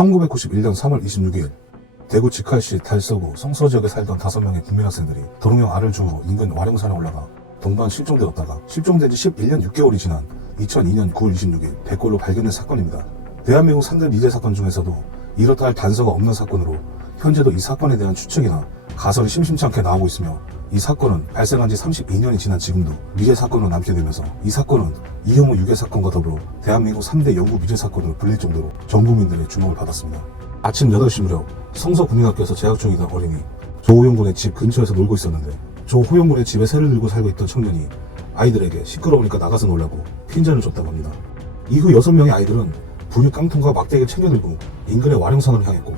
1991년 3월 26일 대구 직할시 달서구 성서 지역에 살던 5명의 국민학생들이 도롱뇽 알을 주우러 인근 와룡산에 올라가 동반 실종되었다가 실종된 지 11년 6개월이 지난 2002년 9월 26일 백골로 발견된 사건입니다. 대한민국 상대 미제 사건 중에서도 이렇다 할 단서가 없는 사건으로 현재도 이 사건에 대한 추측이나 가설이 심심치 않게 나오고 있으며, 이 사건은 발생한 지 32년이 지난 지금도 미제 사건으로 남게 되면서 이 사건은 이용우 유괴 사건과 더불어 대한민국 3대 영구 미제 사건으로 불릴 정도로 전 국민들의 주목을 받았습니다. 아침 8시 무렵 성서국민학교에서 재학 중이던 어린이 조호영 군의 집 근처에서 놀고 있었는데, 조호영 군의 집에 새를 들고 살고 있던 청년이 아이들에게 시끄러우니까 나가서 놀라고 핀잔을 줬다고 합니다. 이후 6명의 아이들은 분유 깡통과 막대기를 챙겨들고 인근의 와룡산으로 향했고,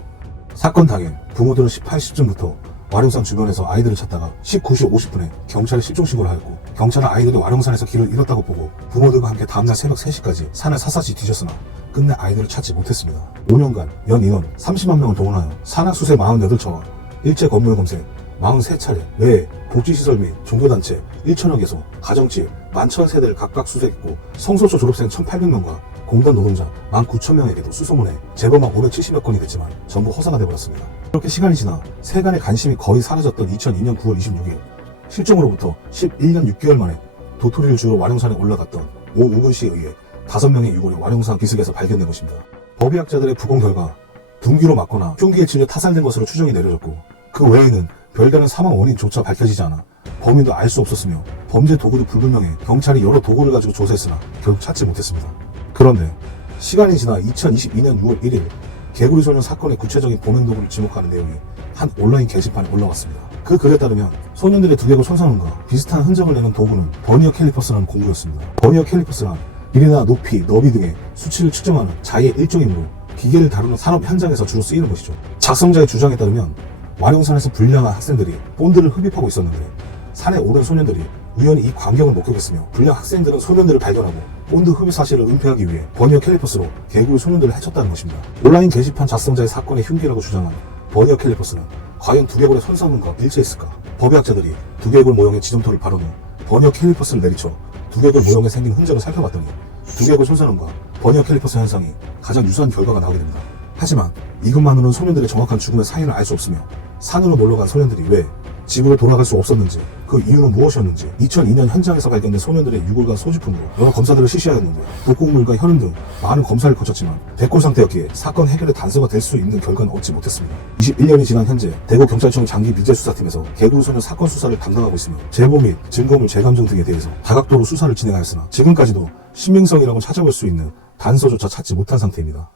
사건 당일 부모들은 18시쯤부터 와룡산 주변에서 아이들을 찾다가 19시 50분에 경찰에 실종 신고를 하였고, 경찰은 아이들이 와룡산에서 길을 잃었다고 보고 부모들과 함께 다음날 새벽 3시까지 산을 샅샅이 뒤졌으나 끝내 아이들을 찾지 못했습니다. 5년간 연 인원 30만 명을 동원하여 산악수색 48차와 일제 건물 검색 43차례 외에 복지시설 및 종교단체 1,000여 개소, 가정집 11,000세대를 각각 수색했고, 성소초 졸업생 1,800명과 공단 노동자 19,000명에게도 수소문해 재범학 570여 건이 됐지만 전부 허사가 되어버렸습니다. 그렇게 시간이 지나 세간의 관심이 거의 사라졌던 2002년 9월 26일 실종으로부터 11년 6개월 만에 도토리를 주우러 와룡산에 올라갔던 오우근 씨에 의해 5명의 유골이 와룡산 기슭에서 발견된 것입니다. 법의학자들의 부검 결과 둔기로 맞거나 흉기에 찔려 타살된 것으로 추정이 내려졌고, 그 외에는 별다른 사망 원인조차 밝혀지지 않아 범인도 알 수 없었으며, 범죄 도구도 불분명해 경찰이 여러 도구를 가지고 조사했으나 결국 찾지 못했습니다. 그런데 시간이 지나 2022년 6월 1일 개구리 소년 사건의 구체적인 범행 도구를 지목하는 내용이 한 온라인 게시판에 올라왔습니다. 그 글에 따르면 소년들의 두개골 손상음과 비슷한 흔적을 내는 도구는 버니어 캘리퍼스라는 공구였습니다. 버니어 캘리퍼스란 길이나 높이, 너비 등의 수치를 측정하는 자의 일종이므로 기계를 다루는 산업 현장에서 주로 쓰이는 것이죠. 작성자의 주장에 따르면 와룡산에서 불량한 학생들이 본드를 흡입하고 있었는데, 산에 오른 소년들이 우연히 이 광경을 목격했으며 불량 학생들은 소년들을 발견하고 본드 흡입 사실을 은폐하기 위해 버니어 캘리퍼스로 개구리 소년들을 해쳤다는 것입니다. 온라인 게시판 작성자의 사건의 흉기라고 주장한 버니어 캘리퍼스는 과연 두개골의 손상음과 일치했을까? 법의학자들이 두개골 모형의 지점토를 바른 후 버니어 캘리퍼스를 내리쳐 두개골 모형에 생긴 흔적을 살펴봤더니 두개골 손상음과 버니어 캘리퍼스 현상이 가장 유사한 결과가 나오게 됩니다. 하지만 이것만으로는 소년들의 정확한 죽음의 사인을 알 수 없으며, 산으로 놀러간 소년들이 왜 집으로 돌아갈 수 없었는지, 그 이유는 무엇이었는지 2002년 현장에서 발견된 소년들의 유골과 소지품으로 여러 검사들을 실시하였는데, 독극물과 혈흔 등 많은 검사를 거쳤지만 백골 상태였기에 사건 해결의 단서가 될 수 있는 결과는 얻지 못했습니다. 21년이 지난 현재 대구경찰청 장기 미제수사팀에서 개구리 소년 사건 수사를 담당하고 있으며, 제보 및 증거물 재감정 등에 대해서 다각도로 수사를 진행하였으나 지금까지도 신빙성이라고 찾아볼 수 있는 단서조차 찾지 못한 상태입니다.